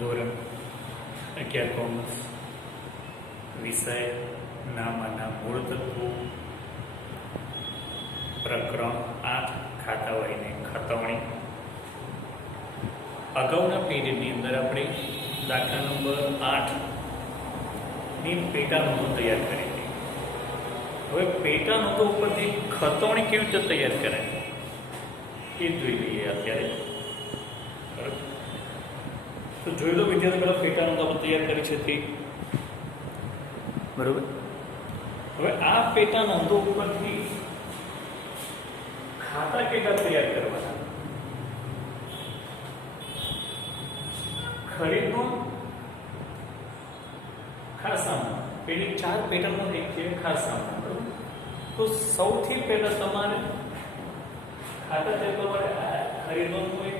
ધોરણ 11 કોમર્સ વિષય નામના મૂળ તત્વો પ્રકરણ 8 ખાતાવાહીને ખતવણી. અગાઉના પેજની અંદર આપણે દાખલા નંબર 8 ની પેટા નોંધો તૈયાર કરી હતી. હવે પેટા નોંધો ઉપરથી ખતવણી કેવી રીતે તૈયાર કરાય એ જોઈ લઈએ અત્યારે. તો જોઈ લો વિદ્યાર્થી, પહેલા પેટા નોંધો આપણે તૈયાર કરી છે તે બરોબર. હવે આ પેટા નોંધો ઉપરથી ખાતા કેટલા તૈયાર કરવાના? ખરીદનો ખાસ સામાન, પેલી 4 પેટા નોંધ એક છે ખાસ સામાન બરોબર. તો સૌથી પહેલા તમારે ખાતા તૈયાર કરવા ખરીદવાનું એક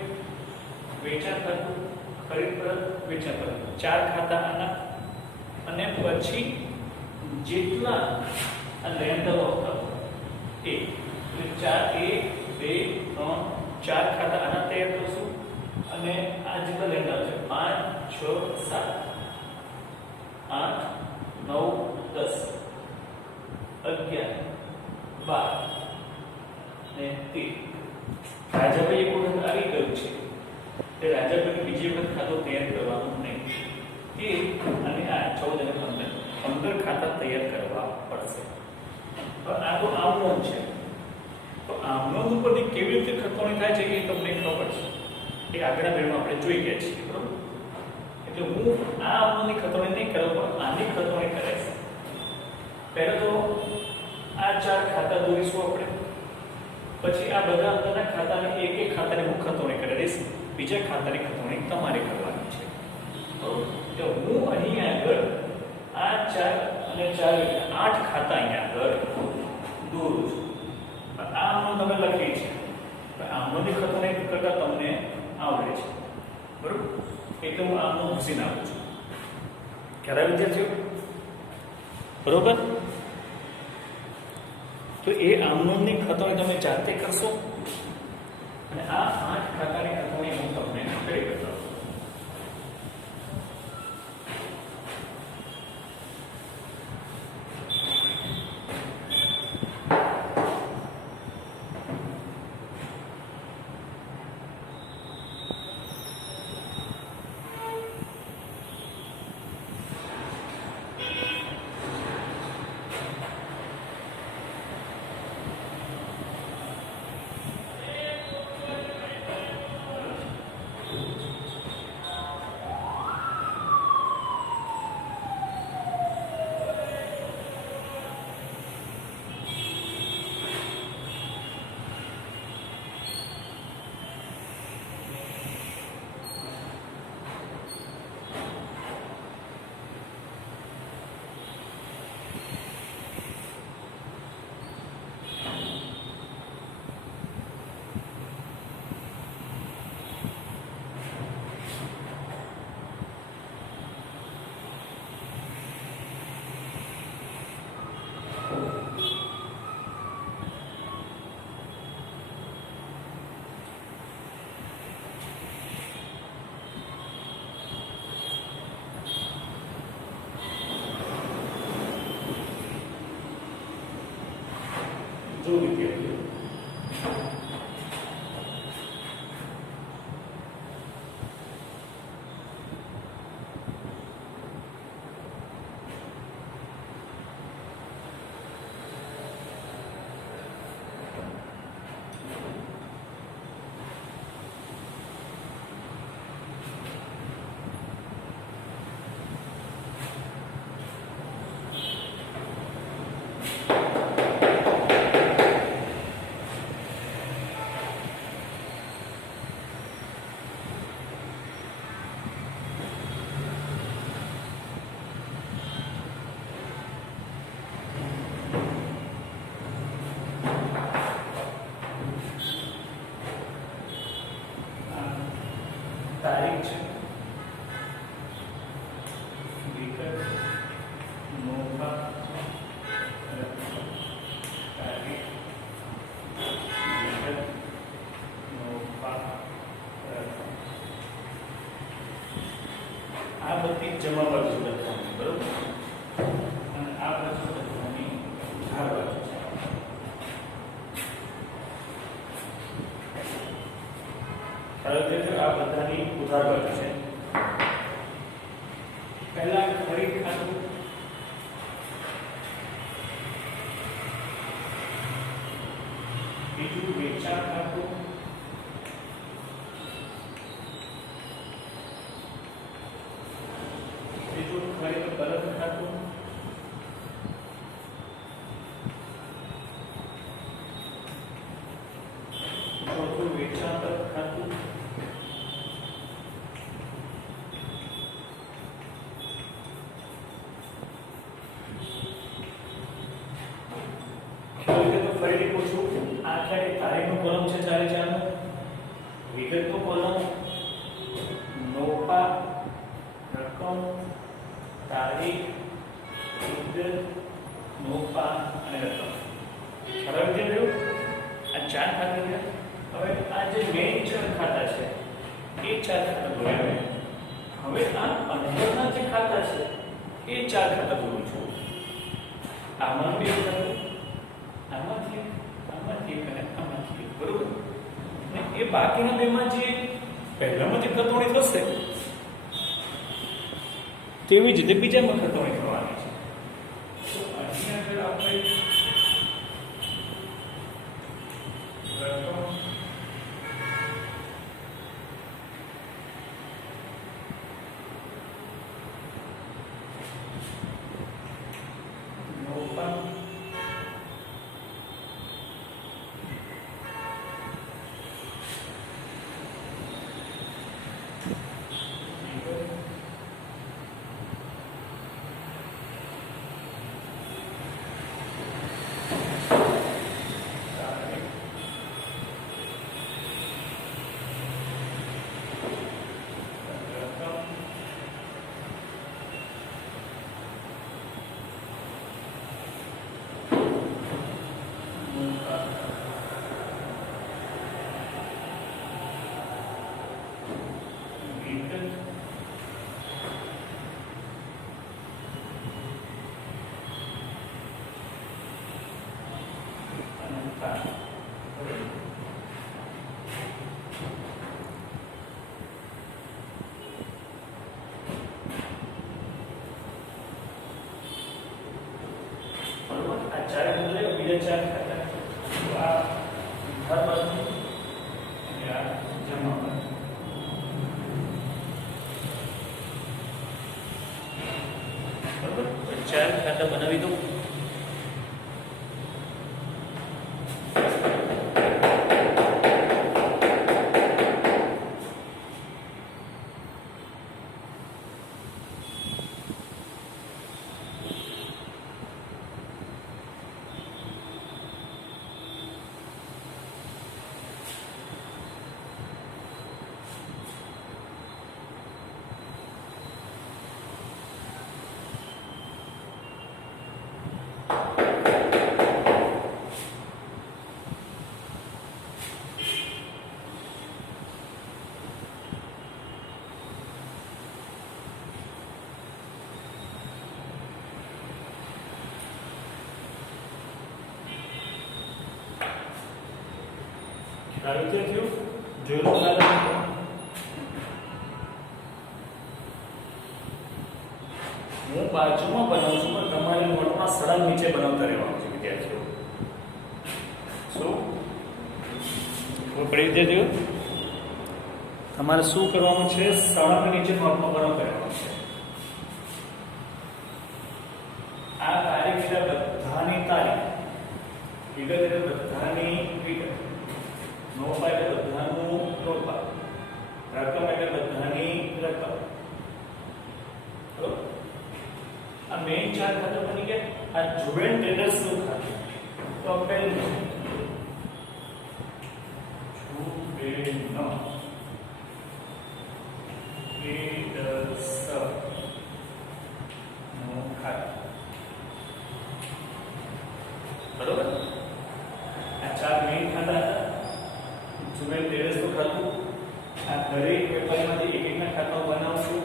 વેચાણ ખાતું, ખરીદ પરત, વેચાણ પરત, 4 ખાતા આના, અને પછી જેટલા આ લેન્ડરો હતા એ 4 1 2 3 4 ખાતા આના તૈયાર કરશું. અને આ જેટલા લેન્ડર છે 5 6 7 8 9 10 11 12 ને 13. રાજાભાઈ એક વખત આવી ગયું છે તે રાજાભાઈ બીજી વખત ખાતો તૈયાર કરવાનું નહીં. એ અને આ 14 અને 15 ખાતા તૈયાર કરવા પડશે. આ તો આમનોંધ છે. તો આમનોંધ ઉપરથી કેવી રીતે ખતવણી થાય છે એ તમને ખબર છે. એ આગળના પેજમાં આપણે જોઈ ગયા છીએ બરોબર. એટલે હું આ આમનોંધની ખતવણી નહીં કરું, પણ આની ખતવણી કરીશ. પહેલા તો આ 4 ખાતા દોરીશું આપણે, પછી આ બધા અંદરના ખાતાને એક એક ખાતાની હું ખતવણી કરી દઈશ, બીજા ખાતાની ખતવણી તમારે કરવાની છે બરોબર. તો હું અહીં આગળ આ 4 અને 4 8 ખાતા અહીંયા આગળ દોરું છું. આ આમનોંધ તમે લખી છે, આમનોંધની ખતવણી કરતા તમને આવડે છે બરોબર. એટલે હું આમનોંધ ઘૂસીને આપું છું. ખ્યાલ આવી વિદ્યાર્થીઓ બરોબર. તો એ આમનોંધની ખતવણી તમે જાતે કરશો અને આ 8 ખાતાની ખતવણી હું તમને કરી બતાવું. જો વિદ્યાર્થીઓ તારીખ છે, વિગત નોંધવા તારીખ વિગત નોંધવા બધી જમા બાજુ બધાની, બરોબર, અને આ બાજુ બધાની ઉધાર બાજુ છે. ખ્યાલ છે? આ બધાની ઉધાર બાજુ છે. પહેલા ખરીદ ખાતું, બીજું વેચાણ ખાતું, ત્રીજું ખરીદ પરત ખાતું, ચોથું વેચાણ પરત ખાતું, ફરીથી પૂછું, આ આખી તારીખનું કોલમ છે 4 નું, વિગતનું કોલમ, નોપા, રકમ, તારીખ, વિગત, નોપા અને રકમ. બરાબર છે રહ્યું? આ 4 ખાતા છે. હવે આ જે મેઇન 4 ખાતા છે એ 4 ખાતા દોર્યા. હવે આ અંદરના જે ખાતા છે એ 4 ખાતા દોરું છું. આમાં બે ખાતું, આમાંથી અને આમાંથી, બરોબર, અને એ બાકીના બેમાં જે પહેલામાં જે ખતવણી થશે તેવી જ રીતે બીજામાં ખતવણી થવાની છે. તો અહીંયા આગળ આપણે રકમ, નોપા, ચારે બદલે બીજા 4 ખાતા. તો આ ઉધાર બાજુ અને આ જમા બાજુ. બરાબર, 4 ખાતા બનાવી દો. આવી રીતે થયું. જોયું ખાતા હું બાજુમાં બનાવું છું, પણ તમારે નોટમાં સળંગ નીચે બનાવતા રહેવાનું છે વિદ્યાર્થીઓ. શું પડી રીતે થયું? તમારે શું કરવાનું છે? સળંગ નીચે નોટમાં બનાવતા રહેવાનું છે. આ તારીખ એટલે બધાની તારીખ, વિગત એટલે બધાની વિગત, નોપા એટલે બધાનું નોપા, રકમ એટલે બધાની રકમ. બરોબર, આ મેઇન 4 ખાતા બની ગયા. આ જોઈન્ટ ટ્રેડર્સ નું ખાતું, તો પહેલું જોઈન્ટ ટ્રેડર્સ નું ખાતું. બરોબર, આ 4 મેઇન ખાતા હતા. જોઈન્ટ ટ્રેડર્સ નું ખાતું, આ દરેક વેપારીમાંથી એક એકના ખાતાઓ બનાવશું.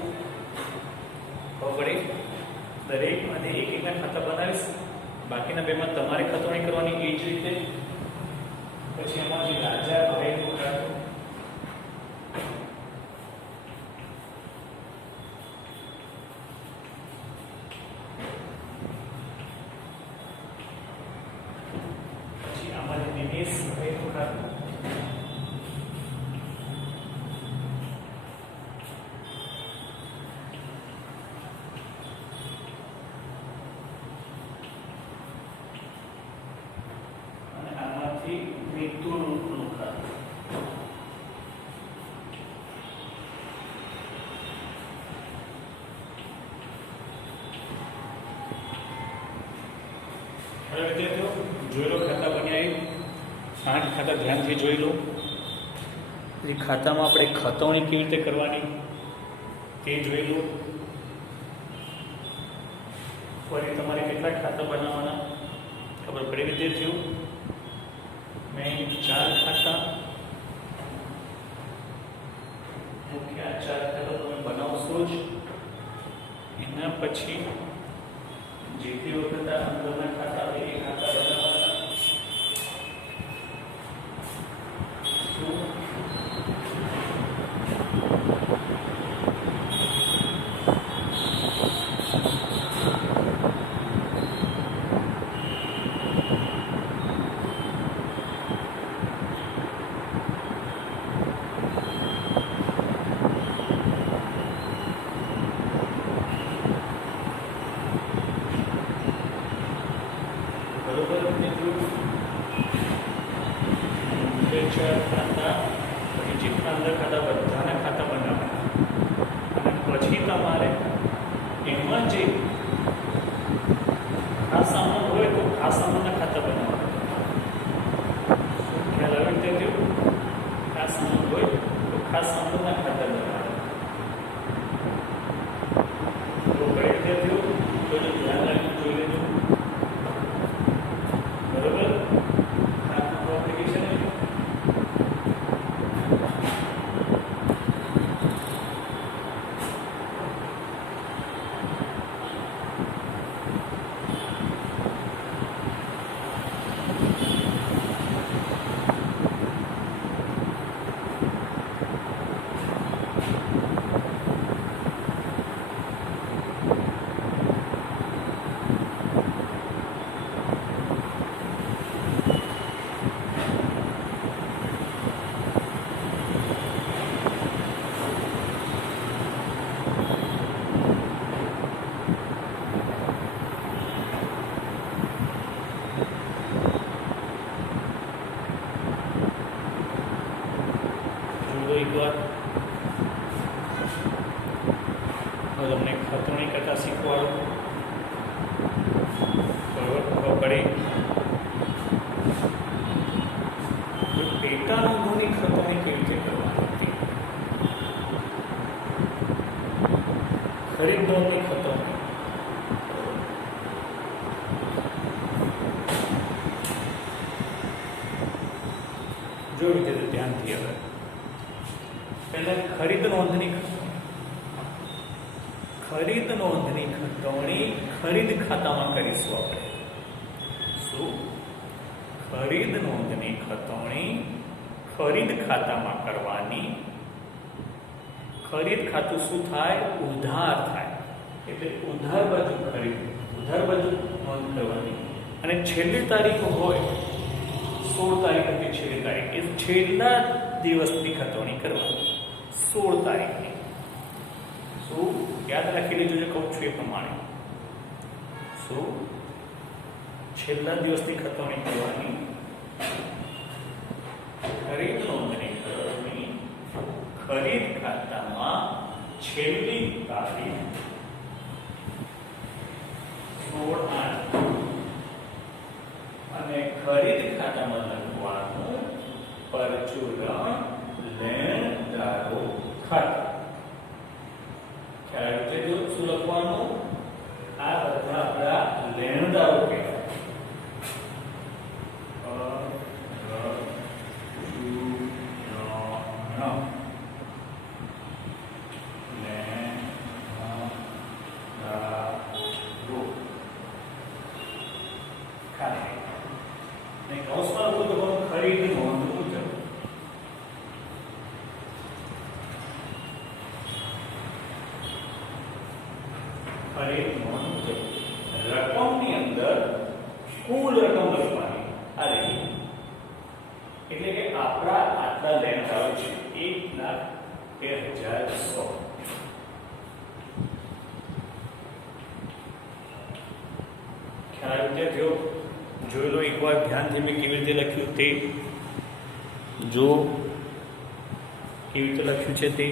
પડે દરેકમાંથી એક એકના ખાતા બનાવીશ, બાકીના બેમાં તમારે ખતવણી કરવાની એ જ રીતે. પછી એમાં જે રાજા ભાઈનું ખાતું, પછી આમાં જે દિનેશ ભાઈનું ખાતું, મિતુલનું ખાતું. હવે વિદ્યાર્થીઓ જોઈ લો ખાતા બન્યા, 8 ખાતા ધ્યાનથી જોઈ લો. એ ખાતામાં આપણે ખતવણી કેવી રીતે કરવાની તે જોઈ લો. ફરી તમારે કેટલા ખાતા બનાવવાના ખબર પડી વિદ્યાર્થીઓ. મેં 4 ખાતા મુખ્ય 4 ખાતા તમે બનાવશો જ. એના પછી જેટલી વખત અંદરના ખાતા આવે એ ખાતા બનાવવાના. ખાતા પછી જેટલા અંદર ખાતા બધાના ખાતા બનાવવાના. અને પછી તમારે એમાં જે ખાસ સામાન હોય તો ખાસ સામાનના ખાતા બનાવવાના. ખ્યાલ આવે વિદ્યાર્થીઓ? ખાસ સામાન હોય તો ખાસ સામાનના ખાતા બનાવવાના. તો કઈ વિદ્યાર્થીઓ તો ધ્યાન રાખીને જોઈ લેજો. બરોબર? એકવાર તમને ખતવણી કરતા શીખવાડો. બરોબર? ખબર પડી? પેટા નોંધોની ખતવણી કેવી રીતે કરવાની? ખરીદ નોંધની ખતવણી. જોઈ રીતે ધ્યાનથી હવે પહેલા ખરીદ નોંધની ખતવણી ખરીદ ખાતામાં કરીશું આપણે. શું? ખરીદ નોંધની ખતવણી ખરીદ ખાતામાં કરવાની. ખરીદ ખાતું શું થાય? ઉધાર થાય. એટલે ઉધાર બાજુ ખરીદ, ઉધાર બાજુ નોંધ કરવાની. અને છેલ્લી તારીખ હોય 16 તારીખ હતી છેલ્લી તારીખ, એ છેલ્લા દિવસની ખતવણી કરવાની. 16 તારીખની. શું? યાદ રાખી લેજો જે કહું છું એ પ્રમાણે. શું? છેલ્લા દિવસની ખતવણી કરવાની. ખરીદ નોંધણી કરવાની. ખરીદ ખાતામાં છેલ્લી તારીખ 16/8 અને ખરીદ ખાતામાં લખવાનું પરચુરણ લેણદારો ખાતા. ખ્યાલ છે? જો શું લખવાનું? આ બધા આપણા લેણદારો કહેવાય. કુલ રકમ લખવાની આ રહી એટલે કે આપણા આટલા લેન્થ આવે છે 1,13,100 ખ્યાલ વિદ્યાર્થીઓ જોઈ લો એકવાર ધ્યાનથી મેં કેવી રીતે લખ્યું તે જો કેવી રીતે લખ્યું છે તે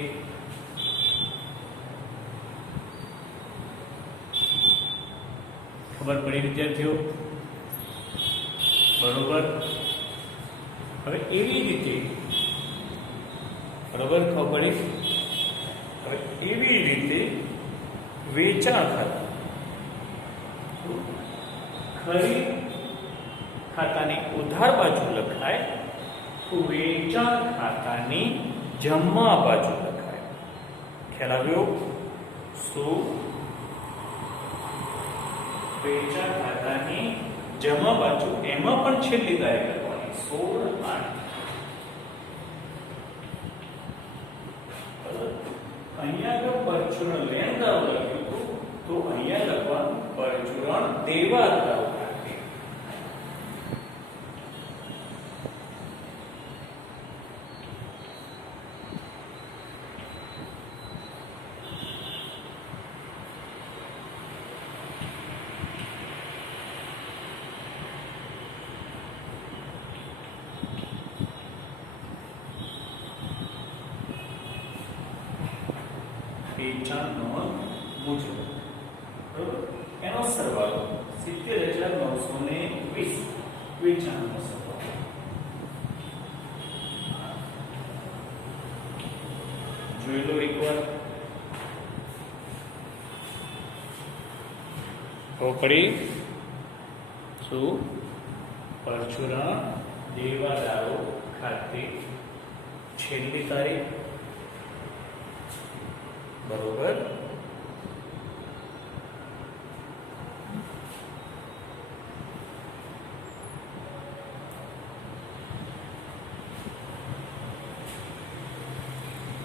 ખબર પડી વિદ્યાર્થીઓ બરોબર હવે એવી રીતે બરોબર ખબર પડી હવે એવી રીતે વેચાણ ખાતું ખરીદ ખાતાની ઉધાર બાજુ લખાય તો વેચાણ ખાતાની જમા બાજુ લખાય ખ્યાલ આવ્યો શું વેચાણ ખાતાની જમા બાજુ એમાં પણ છેલ્લી તારીખ લખવાની 16/8 અહીંયા જો પરચુરણ લેણદારો લખ્યું હતું તો અહીંયા લખવાનું પરચુરણ દેવાદારો વેચાણ નોંધ મુજબ બરોબર એનો સરવાળો 70,920 વેચાણનો સરવાળો જોઈ લો એકવાર તો પડી શું પરચુરણ દેવાદારો ખાતે છેલ્લી તારીખ બરોબર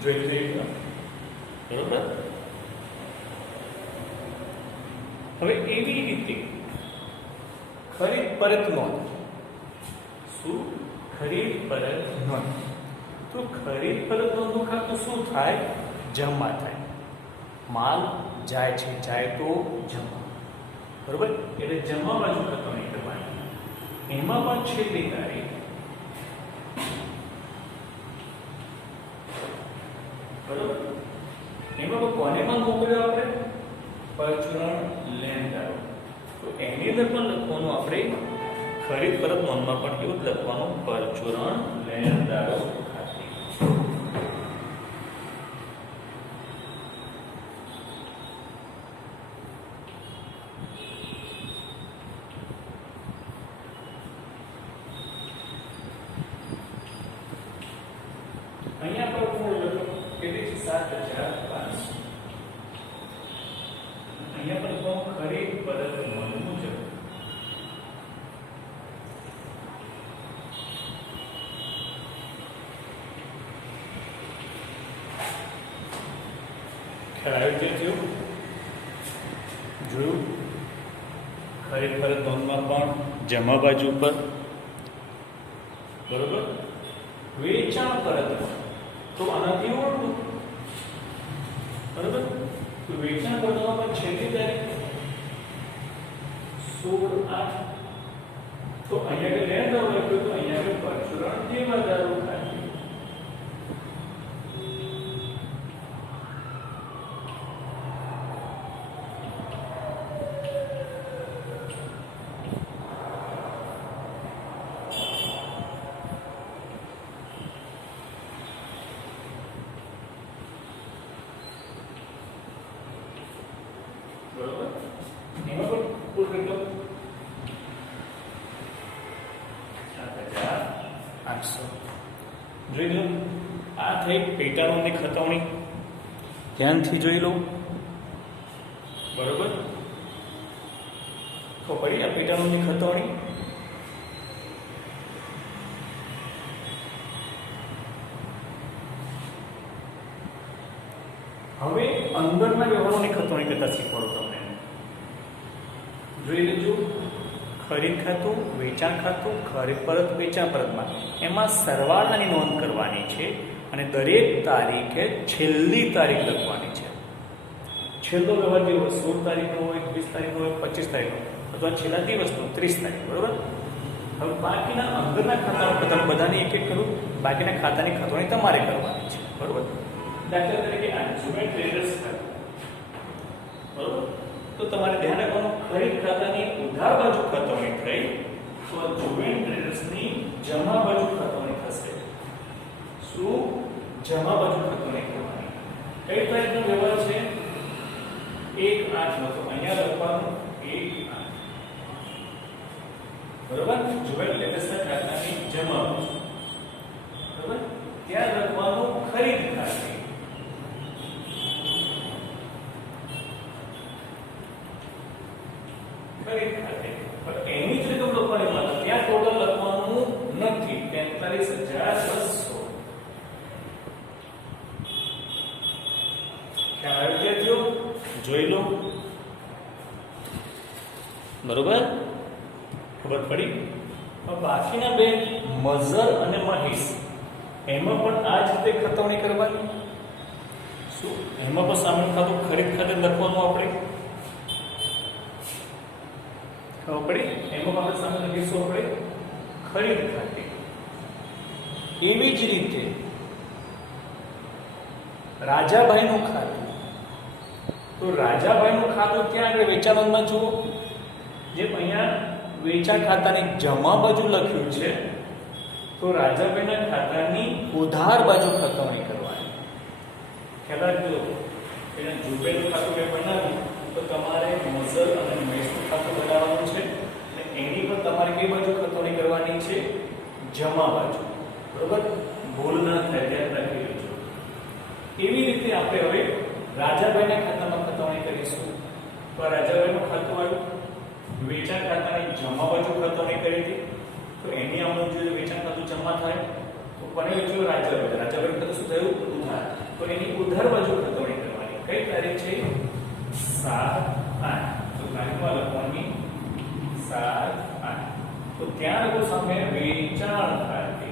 જોઈ લઈએ બરોબર હવે એવી રીતે ખરીદ પરત નોંધ શું ખરીદ પરત નોંધ તો ખરીદ પરત નોંધનું ખાતું શું થાય જમા થાય માલ જાય છે જાય તો જમા બરોબર એટલે જમા બાજુ ખતવણી કરવાની એમાં પણ છેલ્લી તારીખ બરોબર એમાં કોને પણ મોકલ્યો આપણે પરચુરણ લેણદારો તો એની અંદર પણ લખવાનું આપણે ખરીદ પરત નોંધમાં પણ કેવું લખવાનું પરચુરણ લેણદારો અહીંયા પર મૂળ લખો કેટલી છે 7,500 અહીંયા પર લખો ખરીદ પરત નોંધ મુજબ ખ્યાલ આવી ગયો જોયું ખરીદ પરત નોંધમાં પણ જમા બાજુ પર બરોબર વેચાણ પરત તો આનાથી ઓળખું બરોબર તો વેચાણ પરતમાં પણ છેલ્લી તારીખ 16/8 તો અહીંયા લેણદારો લખ્યું તો અહીંયા પરચુરણ દેવાદારો ખાતે બરોબર એમાં પણ કુલ કેટલો 7,800 જોઈ લો આ થઈ પેટાનોની ખતવણી ધ્યાનથી જોઈ લો બરોબર તો પડી આ પેટાનોની ખતવણી હવે અંદરના વ્યવહારોની ખતવણી કરતા શીખવાડો તમને જોઈ લેજો ખરીદ ખાતું, વેચાણ ખાતું, ખરીદ પરત, વેચાણ પરતમાં એમાં સરવાળાની નોંધ કરવાની છે અને દરેક તારીખે છેલ્લી તારીખ લખવાની છે. છેલ્લો વ્યવહાર દિવસ 16 તારીખનો હોય, 20 તારીખનો હોય, 25 તારીખનો અથવા છેલ્લા દિવસનો 30 તારીખ, બરોબર. હવે બાકીના અંદરના ખાતાઓ બધાની એક એક કરું, બાકીના ખાતાની ખાતવણી તમારે કરવાની છે, બરોબર. દાખલા તરીકે આ જોઈન્ટ ટ્રેડર્સ ખાતું, બરોબર. તો તમારે ધ્યાન રાખવાનું, ખરીદ ખાતાની ઉધાર બાજુ ખાતવણી થઈ તો જોઈન્ટ ટ્રેડર્સની જમા બાજુ ખાતવણી થશે. શું? જમા બાજુ ખાતવણી કરવાની. કઈ તારીખનો વ્યવહાર છે? 1/8 નો, તો અહીંયા લખવાનું 1/8, બરોબર. જોઈન્ટ ટ્રેડર્સના ખાતાની જમા બાજુ, બરોબર. ત્યાં લખવાનું ખરીદ ખાતે. ખરીદ ખાતે પણ એની જ રકમ લખવાની વાત, ત્યાં ટોટલ લખવાનું નથી. 45200. ખ્યાલ આવ્યો વિદ્યાર્થીઓ? જોઈ લો, બરોબર. ખબર પડી? હવે બાકીના બે મઝર અને મહીસ, એમાં પણ આ જ રીતે ખાતવણી કરવાની. શું? એમાં પણ સામાન ખાતું ખરીદ ખાતે લખવાનું આપણે. ખબર પડી? એમાં આપણે સામાન લખીશું આપણે ખરીદ ખાતે. એવી જ રીતે રાજાભાઈનું ખાતું, તો રાજાભાઈનું ખાતું ત્યાં આગળ વેચાણમાં જુઓ, જે અહીંયા વેચાણ ખાતાની જમા બાજુ લખ્યું છે, તો રાજાભાઈના ખાતાની ઉધાર બાજુ ખાતવણી કરવાની. ખ્યાલ રાખજો, એને જુબેલનું ખાતું મેં બનાવ્યું તો તમારે મઝર અને મહેસનું ખાતું બનાવવાનું છે અને એની પર તમારે કઈ બાજુ ખાતવણી કરવાની છે? જમા બાજુ, બરોબર. ભૂલ ના થાય ધ્યાન રાખી લેજો. એવી રીતે આપણે હવે રાજાભાઈના ખાતામાં ખાતવણી કરીશું. તો રાજાભાઈનું ખાતું આવ્યું, વેચાણ ખાતાની જમા બાજુ ખાતવણી કરી હતી, તો એની આપણે જોઈએ વેચાણ ખાતું જમા થાય તો કોને વેચ્યું? રાજાભાઈ. રાજાભાઈ ખાતું શું થયું? ઉધાર. તો એની ઉધાર બાજુ ખાતવણી કરવાની. કઈ તારીખ છે? 7/8. તો તારીખમાં લખવાની 7/8. તો ત્યાં લખો સામે વેચાણ ખાતે.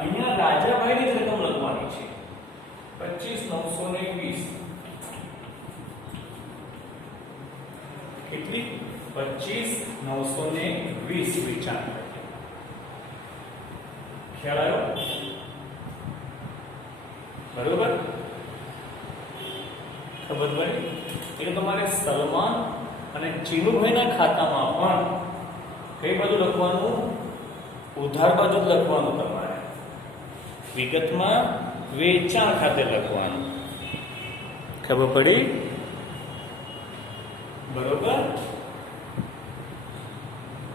અહીંયા રાજાભાઈની જ રકમ લખવાની છે 25920. કેટલી? 25920 વેચાણ ખાતે. ખ્યાલ આવ્યો? બરોબર. ખબર પડી? એટલે તમારે સલમાન અને ચીનુભાઈના ખાતામાં પણ કઈ બાજુ લખવાનું? ઉધાર બાજુ જ લખવાનું. તમારે વિગતમાં વેચાણ ખાતે લખવાનું. ખબર પડી? બરોબર.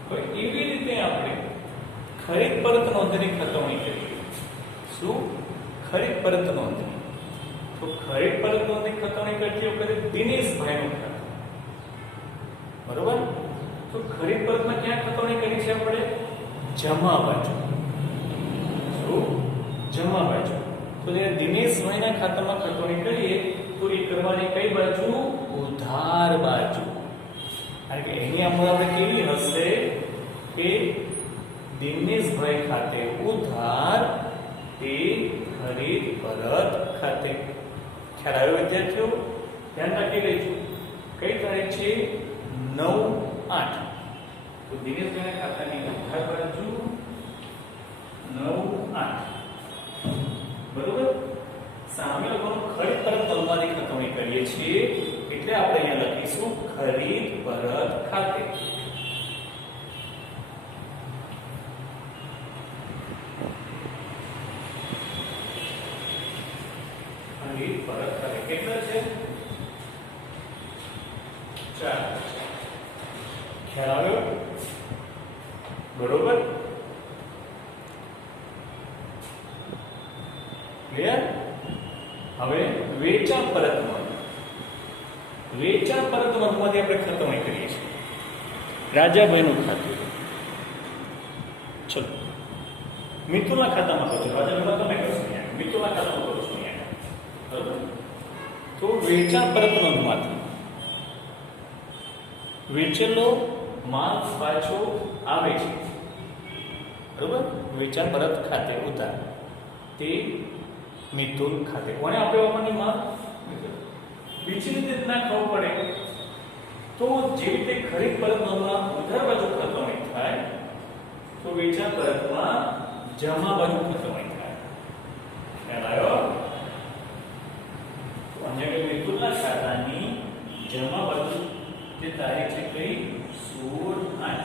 તો એવી રીતે આપણે ખરીદ પરત નોંધની ખાતવણી કરીએ. શું? ખરીદ પરત નોંધની. તો ખરીદ પરત નોંધની ખાતવણી કરતી વખતે દિનેશભાઈનું ખાતું, બરોબર. તો ખરીદ પરતમાં ક્યાં ખાતવણી કરી છે આપણે? જમા બાજુ. શું? જમા બાજુ. તો જ્યારે દિનેશભાઈના ખાતામાં ખાતવણી કરીએ તો એ કરવાની કઈ બાજુ? ઉધાર બાજુ. કારણ કે એની આપણે કેવી હશે કે દિનેશભાઈ ખાતે ઉધાર, તે ખરીદ પરત ખાતે. ખ્યાલ આવ્યો વિદ્યાર્થીઓ? ધ્યાન રાખી લેજો. કઈ તારીખ છે? 9/8. તો દિનેશભાઈના ખાતાની ઉધાર બાજુ 9/8, બરોબર. સામે લખવાનું ખરીદ પરત નોંધવાની ખાતવણી કરીએ છીએ એટલે આપણે અહીંયા લખીશું ખરીદ પરત ખાતે. ખરીદ પરત ખાતે કેટલા છે? 4. ખ્યાલ આવ્યો? બરોબર. ક્લિયર? હવે વેચાણ પરત નોંધ. વેચાણ પરત નોંધમાંથી આપણે ખાતવણી કરીએ છીએ. રાજાભાઈનું ખાતું. ચલો મિતુલના ખાતામાં કરજો. રાજાભાઈમાં તમે કરશો, મિતુલના ખાતામાં કરો છો. બરોબર. તો વેચાણ પરત નોંધમાંથી વેચેલો માલ પાછો આવે છે, બરોબર? વેચાણ પરત ખાતે ઉધાર તે મિતુલ ખાતે. કોને આપવાની માલ? બીજી રીતે ના ખબર પડે તો જે રીતે ખરીદ પરત નોંધમાં ઉધાર બાજુ ખતવણી થાય તો વેચાણ પરતમાં જમા બાજુ ખતવણી થાય. ખ્યાલ આવ્યો? અહીંયા કે મિતુલના ખાતાની જમા બાજુ જે તારીખ છે કઈ 16/8,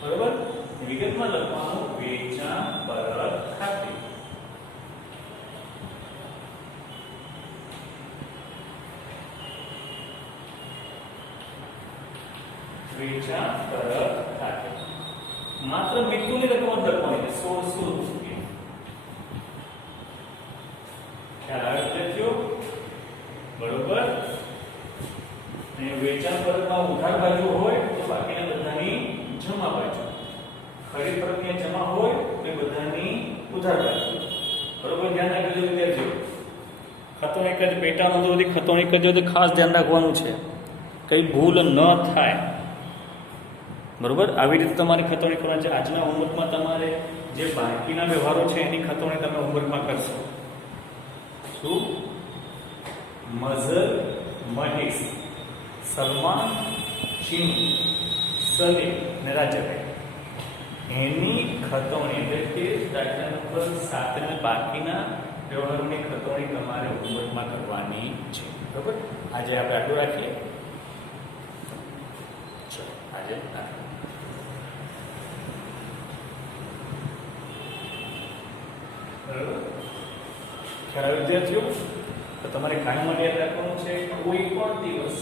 બરોબર? વિગતમાં લખવાનું વેચાણ પરત ખાતે. વેચાણ પરત ખાતે માત્ર મિતુલની રકમ જ લખવાની છે 1600 રૂપિયા. ખ્યાલ આવે છે? બરોબર. અને વેચાણ પરતમાં ઉધાર બાજુ હોય તો બાકીના બધાની જમા બાજુ, ખરીદ પરતની જમા હોય તો બધાની ઉધાર બાજુ. બરોબર, ધ્યાન રાખજો વિદ્યાર્થીઓ. ખતવણી એક જ પેટા નોંધોથી ખતવણી કરજો તો ખાસ ધ્યાન રાખવાનું છે, કઈ ભૂલ ન થાય. બરોબર, આવી રીતે તમારે ખતવણી કરવાની છે. આજના હોમવર્કમાં તમારે જે બાકીના વ્યવહારો છે એની ખતવણી તમે હોમવર્કમાં કરશો. શું? મઝર, મહેશ, સલમાન, ચીનુ, સલીમ અને રાજભાઈ એની ખતવણી એટલે કે દાખલા નંબર 7 ના બાકીના વ્યવહારોની ખતવણી તમારે હોમવર્કમાં કરવાની છે. બરોબર, આજે આપણે આટલું રાખીએ. ચલો આજે ખ્યાલ વિદ્યાર્થીઓ, તો તમારે કાયમ માટે યાદ રાખવાનું છે કોઈ પણ દિવસ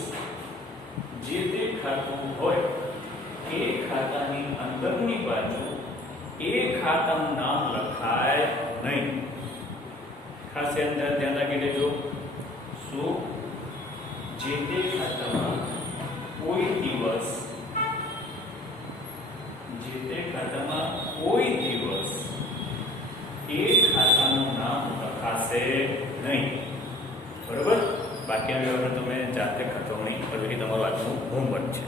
જે તે ખાતું હોય એ ખાતાની અંદરની બાજુ એ ખાતાનું નામ લખાય નહીં. ખાસ ધ્યાન રાખી લેજો. શું? જે તે ખાતામાં કોઈ દિવસ એ ખાતાનું નામ લખાશે નહીં. બરોબર, બાકી આ વ્યવહાર તમે જાતે ખતવણી કરવી તમારું આજનું હોમવર્ક છે.